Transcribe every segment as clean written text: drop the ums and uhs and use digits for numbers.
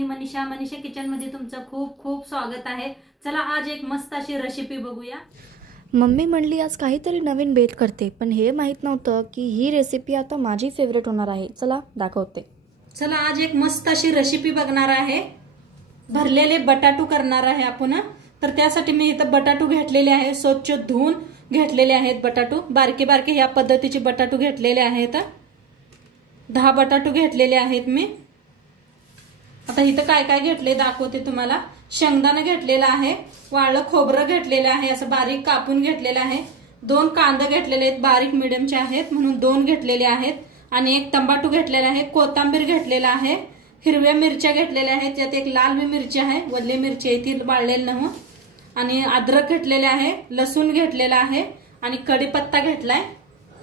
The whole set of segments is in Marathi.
मी मनीषा किचन मध्ये तुमचं खूप खूप स्वागत आहे। चला आज एक मस्त अशी रेसिपी बघूया। मम्मी म्हणली आज काहीतरी नवीन बेत करते, पण हे माहीत नव्हतं की ही रेसिपी आता माझी फेवरेट होणार आहे। चला दाखवते। चला आज एक मस्त अशी रेसिपी बघणार आहे। भरलेले बटाटू करणार आहे आपण। तर त्यासाठी मी इथं बटाटू घेतलेले आहे, स्वच्छ धुवून घेतलेले आहेत बटाटू। बारके बारके ह्या पद्धतीचे बटाटू घेतलेले आहेत। 10 बटाटू घेतलेले आहेत मी। आता इथं काय काय घेतले दाखवते तुम्हाला। शेंगदाणा घेतलेला आहे, वाळलं खोबरं घेतलेलं आहे, असं बारीक कापून घेतलेलं आहे। 2 कांदे घेतलेले आहेत, बारीक मिडियमचे आहेत म्हणून 2 घेतलेले आहेत। आणि 1 टमाटो घेतलेला आहे, कोथिंबीर घेतलेला आहे, हिरव्या मिरच्या घेतलेल्या आहेत, त्यात 1 लाल मिरची आहे, वल्ली मिरची आहे ती वाळलेली नाही। आणि अद्रक घेतलेले आहे, लसूण घेतलेला आहे आणि कढीपत्ता घेतलाय।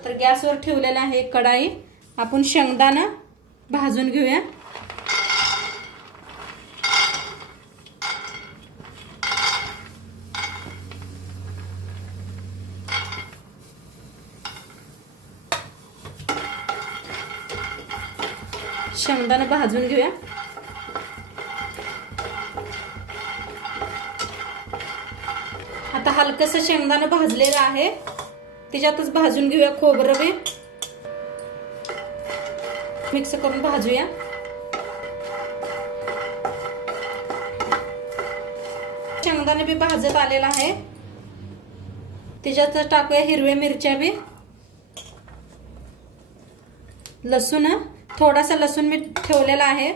तर गॅसवर ठेवलेला आहे कढाई। आपण शेंगदाणा भाजून घेऊया। शेंगदाणा भाजून घेऊया। आता हलकसं शेंगदाणा भाजलेलं आहे, त्याच्यातच भाजून घेऊया खोबरं बी। मिक्स करून भाजूया। शेंगदाणा बी भाजत आलेला आहे, त्याच्यात टाकूया हिरव्या मिरच्या बी, लसूण। थोडासा लसूण मी ठेवलेला आहे,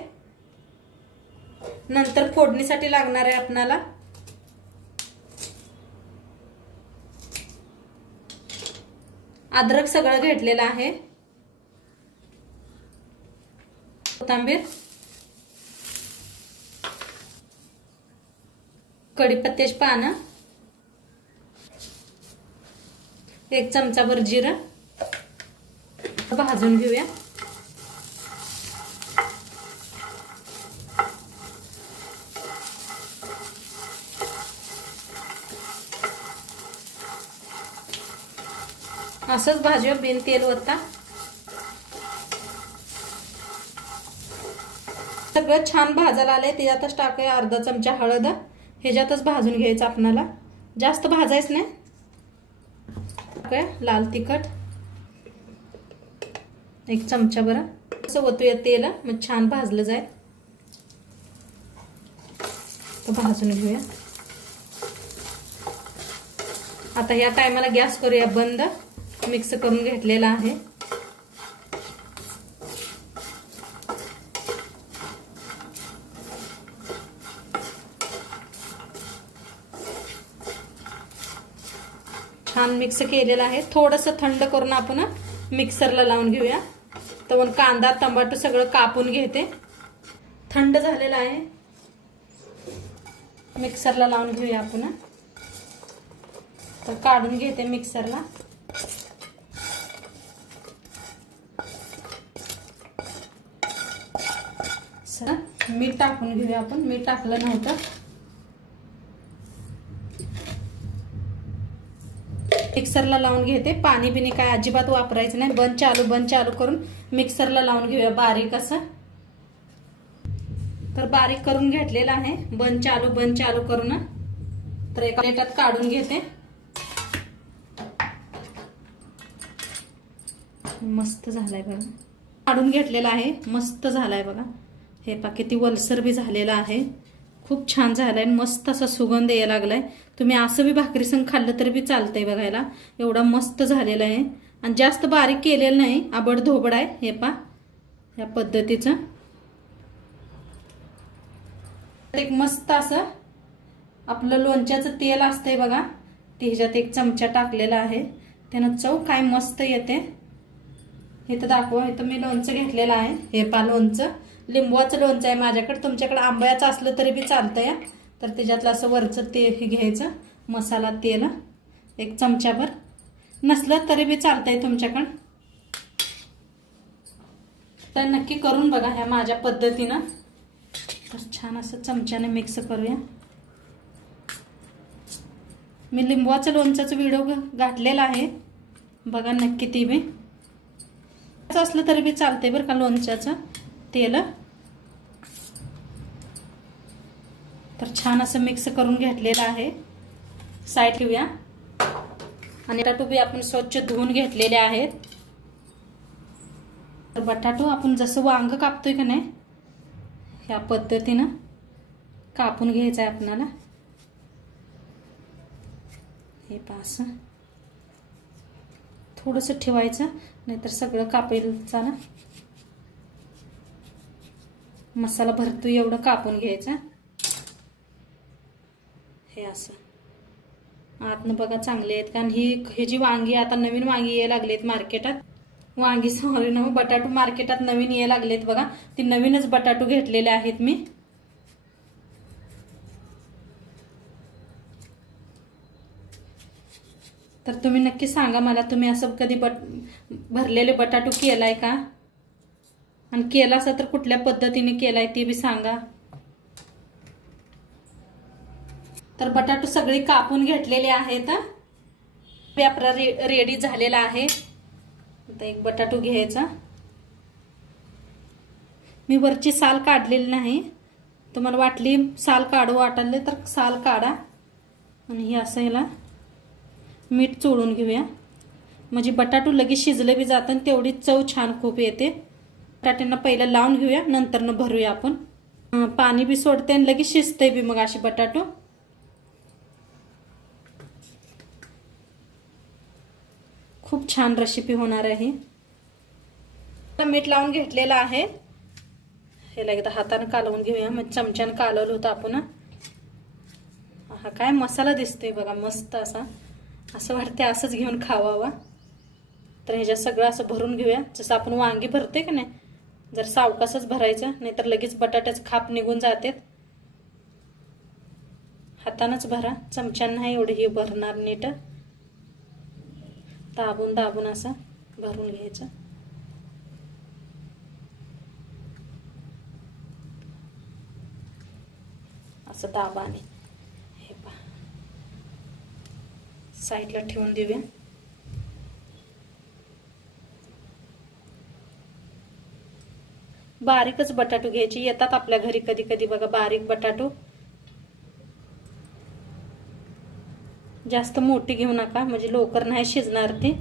नंतर फोडणीसाठी लागणार आहे आपल्याला। अद्रक सगळं घेतलेलं आहे, कोथिंबीर, कढीपत्त्याची पानं, 1 चमचाभर जिरं भाजून घेऊया। असंच भाजूया बिन तेल वरता। सगळं छान भाजायला आलंय, त्याच्यातच टाकूया अर्धा चमचा हळद। ह्याच्यातच भाजून घ्यायचं आपल्याला, जास्त भाजायचं नाही। टाकूया लाल तिखट 1 चमचा बरं, असं ओतूया तेल, मग छान भाजलं जाईल। तर भाजून घेऊया। आता या टायमाला गॅस करूया बंद। मिक्स करून घेतलेला आहे। छान मिक्स केलेला आहे। थोडंसं थंड करून आपण मिक्सरला लावून घेऊया। तर कांदा टमाटर सगळं कापून घेते। थंड झालेला आहे, मिक्सरला लावून घेऊया आपण। तर काढून घेते मिक्सरला। मीठ टाकून घेऊया आपण, मीठ टाकलं नव्हतं। मिक्सरला लावून घेते। पाणी बिनी काय अजिबात वापरायचं नाही, बंद चालू करून मिक्सरला लावून घेऊया बारीक असं। तर बारीक करून घेतलेला आहे, बंद चालू करून। तर एका प्लेटात काढून घेते। मस्त झालाय बघा, काढून घेतलेला आहे, मस्त झालाय बघा। हे पहा किती वलसर बी झालेला आहे, खूप छान झालाय, मस्त असा सुगंध यायला लागलाय। तुम्ही असं बी भाकरी संग खाल्लं तरी बी चालतंय बघायला, एवढा मस्त झालेला आहे। आणि जास्त बारीक केलेलं नाही, आबडधोबड आहे। हे पहा या पद्धतीचं एक मस्त असं आपलं लोणच्याचं तेल असतंय बघा, त्याच्यात 1 चमचा टाकलेला आहे, त्यानं चव काय मस्त येते। हे तर दाखवा, इथं मी लोणचं घेतलेलं आहे। हे पहा लोणचं, लिंबूचं लोणचं आहे माझ्याकडे, तुमच्याकडे आंब्याचं असलं तरी बी चालतंय। तर त्याच्यातलं असं वरचं तेल घ्यायचं, मसाला तेल 1 चमचाभर, नसलं तरी बी चालतंय तुमच्याकडं। तर नक्की करून बघा ह्या माझ्या पद्धतीनं। तर छान असं चमच्याने मिक्स करूया। मी लिंबूचं लोणच्याचा व्हिडिओ घातलेला आहे, बघा नक्की ती बी। असलं तरी बी चालतंय बरं का लोणच्याचं तेल। तर छान असं मिक्स करून घेतलेलं आहे. साईड ठेवूया. आणि बटाटू बी आपण स्वच्छ धुवून घेतलेले आहेत. तर बटाटू आपण जसं वांग कापतोय का नाही ह्या पद्धतीनं कापून घ्यायचं आहे आपल्याला. हे पास थोडंसं ठेवायचं नाहीतर सगळं कापायचं ना. मसाला भरतोय एवढं कापून घ्यायचं. हे असं आतनं बघा चांगले आहेत. कारण ही जी वांगी आता नवीन वांगी यायला लागलेत मार्केटात. वांगी सॉरी ना बटाटू मार्केटात नवीन यायला लागलेत बघा. ती नवीनच बटाटू घेतलेले आहेत मी. तर तुम्ही नक्की सांगा मला तुम्ही असं कधी भरलेले बटाटू केलाय का? आणि केला असं तर कुठल्या पद्धतीने केलाय ते बी सांगा. तर बटाटू सगळे कापून घेतलेले आहेत. ते आपला रेडी झालेला आहे. आता एक बटाटू घ्यायचा. मी वरची साल काढलेली नाही. तुम्हाला वाटली साल काढू वाटले तर साल काढा. आणि हे असं ह्याला मीठ चोळून घेऊया. म्हणजे बटाटू लगेच शिजले बी जातं आणि तेवढी चव छान खूप येते. बटाट्यांना पहिलं लावून घेऊया नंतर न भरूया आपण. पाणी बी सोडते आणि लगेच शिजते बी मग अशी बटाटू. खूप छान रेसिपी होणार आहे. मीठ लावून घेतलेलं आहे. ह्याला एकदा हाताने कालवून घेऊया. मग चमच्याने कालवलं होतं आपण. हा काय मसाला दिसतोय बघा मस्त असा. असं वाटते असंच घेऊन खावावा. तर ह्याच्यात सगळं असं भरून घेऊया जसं आपण वांगी भरते का नाही. जर सावकाशच भरायचं नाहीतर लगेच बटाट्याचं खाप निघून जातात. हातानंच भरा. चमच्यानं नाही एवढे हे भरणार नीट. दाबून दाबून असं भरून घ्यायचं. असं दाबाने हे पहा साईडला ठेवून देऊया. बारीकच बटाटू घ्यायचे. येतात आपल्या घरी कधी कधी बघा बारीक बटाटू. जास्त मोठी घेऊ नका म्हणजे लवकर नाही शिजणार ती.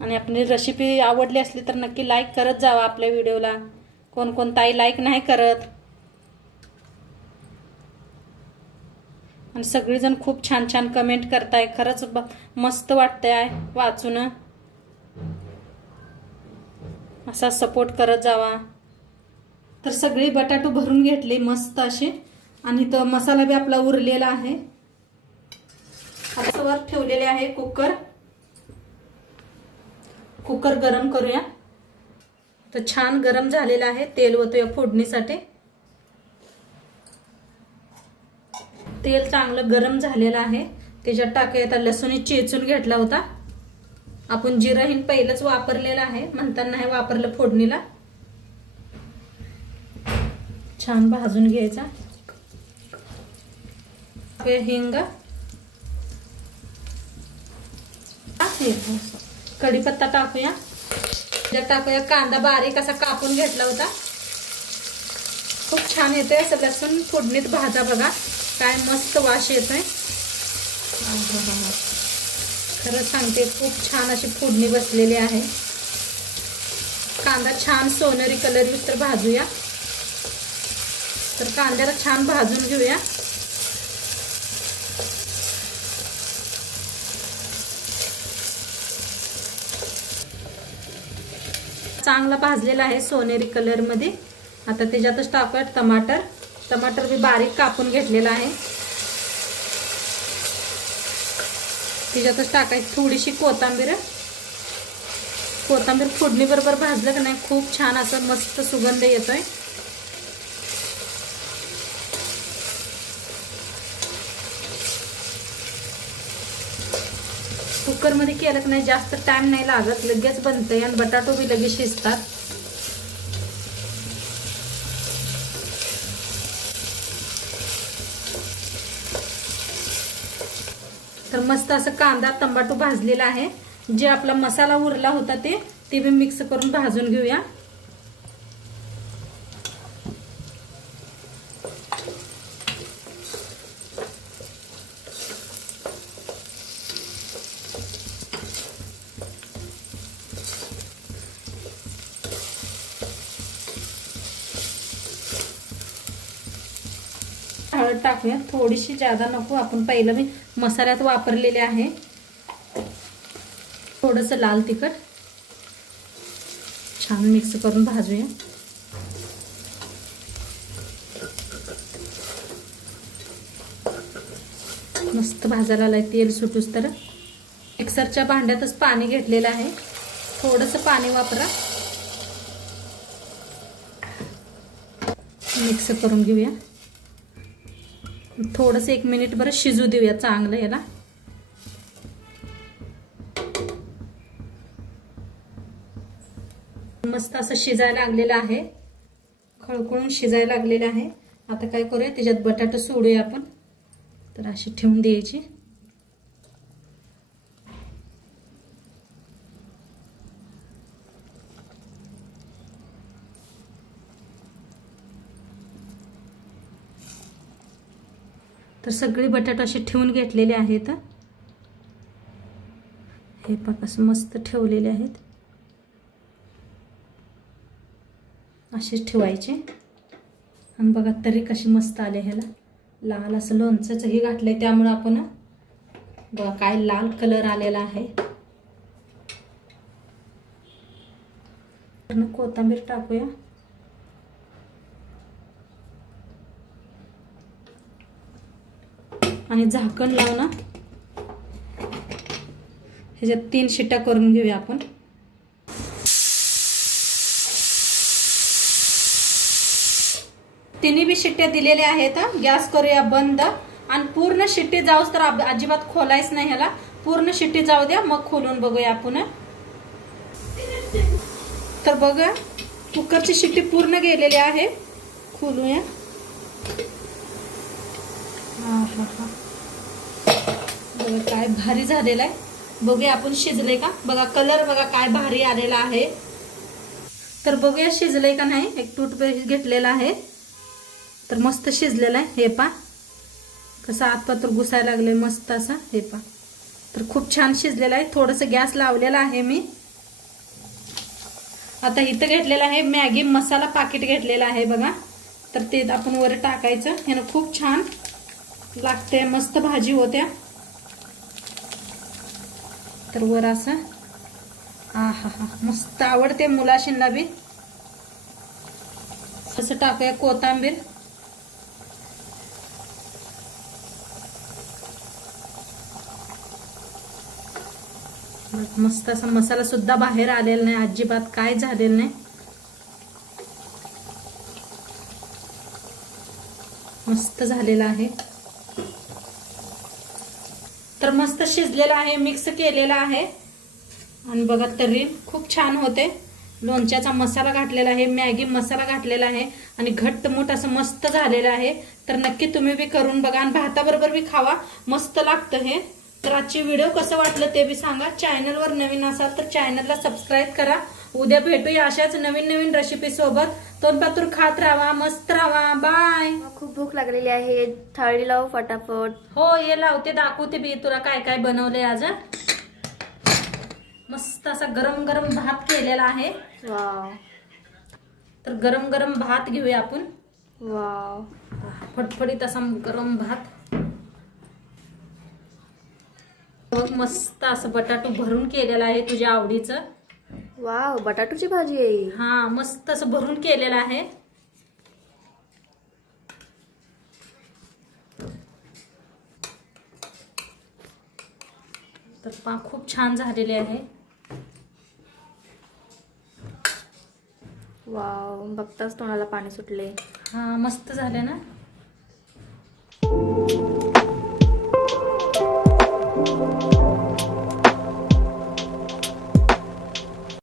आणि आपली रेसिपी आवडली असली तर नक्की लाईक करत जावा आपल्या व्हिडिओला. कोण कोण ताई लाईक नाही करत. आणि सगळेजण खूप छान छान कमेंट करताय. खरंच मस्त वाटतंय वाचून. असा सपोर्ट करत जावा. तर सगळे बटाटू भरून घेतले मस्त असे. आणि तो मसाला बी आपला उरलेला आहे. आता वर ठेवलेले आहे कुकर. कुकर गरम करूया. तर छान गरम झालेला आहे. तेल ओतूया फोडणीसाठी. तेल चांगलं गरम झालेलं आहे. त्याच्यात टाकूया आता लसूण चेचून घेतला होता. आपण जिरा हिंग पहिलंच वापरलेला आहे म्हणताना नाही वापरलं फोडणीला. छान भाजून घ्यायचा. हिंग कढीपत्ता टाकूया. त्यात टाकूया कांदा बारीक असा कापून घेतला होता. खूप छान येतोय असं लसूण फोडणीत भाजा बघा. काय मस्त वास येतोय. खरं सांगते खूप छान अशी फोडणी बसलेली आहे. कांदा छान सोनेरी कलर येऊस तर भाजूया. तर कांद्याला छान भाजून घेऊया. चांगला भाजलेला आहे सोनेरी कलर मध्ये. आता त्याच्यातच टाकूया टमाटर. टमाटर बी बारीक कापून घेतलेला आहे. त्याच्यातच टाकायची थोडीशी कोथिंबीर. कोथिंबीर फोडणी बरोबर भाजलं की नाही खूप छान असं मस्त सुगंध येतोय. कुकर मध्ये केलं की नाही जास्त टाइम नाही लागत. लगेच बनतंय आणि बटाटो बी लगेच शिजतात. तर मस्त असं कांदा टमाटो भाजलेला आहे. जे आपला मसाला उरला होता ते बी मिक्स करून भाजून घेऊया. टाकूया, थोडीशी जादा नको, आपण पहिलं मी मसाल्यात वापरलेले आहे. थोडंसं लाल तिखट, छान मिक्स करून भाजूया. मस्त भाजायला आलाय, तेल सुटूस तर. मिक्सरच्या भांड्यातच पाणी घेतलेलं आहे, थोडंसं पाणी वापरा. मिक्स करून घेऊया. थोडंसं 1 मिनिट बरं शिजू देऊया चांगलं याला. मस्त असं शिजायला लागलेलं आहे, खळखळून शिजायला लागलेलं आहे. आता काय करूया, त्याच्यात बटाटे सोडूया आपण. तर अशी ठेवून द्यायची. तर सगळे बटाटे असे ठेवून घेतलेले आहेत. हे पहा कसं मस्त ठेवलेले आहेत. असेच ठेवायचे. आणि बघा तरी कशी मस्त आले. ह्याला लाल असं लोणचंच हे घातलंय, त्यामुळे आपण बघा काय लाल कलर आलेला आहे. कोथिंबीर टाकूया. आणि झाकण लावून ह्याच्यात 3 शिट्ट्या करून घेऊया आपण. तिन्ही बी शिट्ट्या दिलेल्या आहेत. गॅस करूया बंद. आणि पूर्ण शिट्टी जाऊस तर अजिबात खोलायच नाही ह्याला. पूर्ण शिट्टी जाऊ द्या, मग खोलून बघूया आपण. तर बघा कुकरची शिट्टी पूर्ण गेलेली आहे. खोलूया. बघा काय भारी झालेला आहे. बघूया आपण शिजले का. बघा कलर बघा काय भारी आलेला आहे. तर बघूया शिजले का नाही. एक टूथपेस्ट घेतलेला आहे, तर मस्त शिजलेला आहे. हे पा कसं आतपात्र घुसायला लागले मस्त असं. हे पा तर खूप छान शिजलेला आहे. थोडंसं गॅस लावलेला आहे मी. आता इथं घेतलेला आहे मॅगी मसाला पाकिट घेतलेला आहे बघा. तर ते आपण वर टाकायचं. ह्यानं खूप छान लागते, मस्त भाजी होत्या. तर वर असं आहा मस्त आवडते मुलाशींना बी. असं टाकूया कोथिंबीर. मस्त असा मसाला सुद्धा बाहेर आलेला नाही, अजिबात काय झालेलं नाही. मस्त झालेला आहे. तर मस्त शिजलेला आहे, मिक्स केलेला आहे. आणि बघा तरी खूप छान होते. लोणच्याचा मसाला घातलेला आहे, मॅगी मसाला घातलेला आहे आणि घट्टमूट असं मस्त झालेलं आहे. तर नक्की तुम्ही बी करून बघा आणि भाताबरोबर बी खावा, मस्त लागतं हे. तर आजची व्हिडिओ कसं वाटलं ते बी सांगा. चॅनलवर नवीन असाल तर चॅनलला सबस्क्राईब करा. उद्या भेटूया अशाच नवीन नवीन रेसिपी सोबत. तोंडपातूर खात राहा, मस्त राहा. बाय. खूप भूक लागलेली आहे, थाळी लाव फटाफट. हो ये लावते, दाखवते बी तुला काय काय बनवलंय आज. मस्त असा गरम गरम भात केलेला आहे. वाव. तर गरम गरम भात घेऊया आपण. वाव फटफटीत असा गरम भात. बघ मस्त असं बटाटू भरून केलेला आहे तुझ्या आवडीचं. वाव बटाटूची भाजी आहे. हा मस्त असं भरून केलेलं आहे. तर पा खूप छान झालेले आहे. वाव बघताच तोंडाला पाणी सुटले. हा मस्त झाले ना.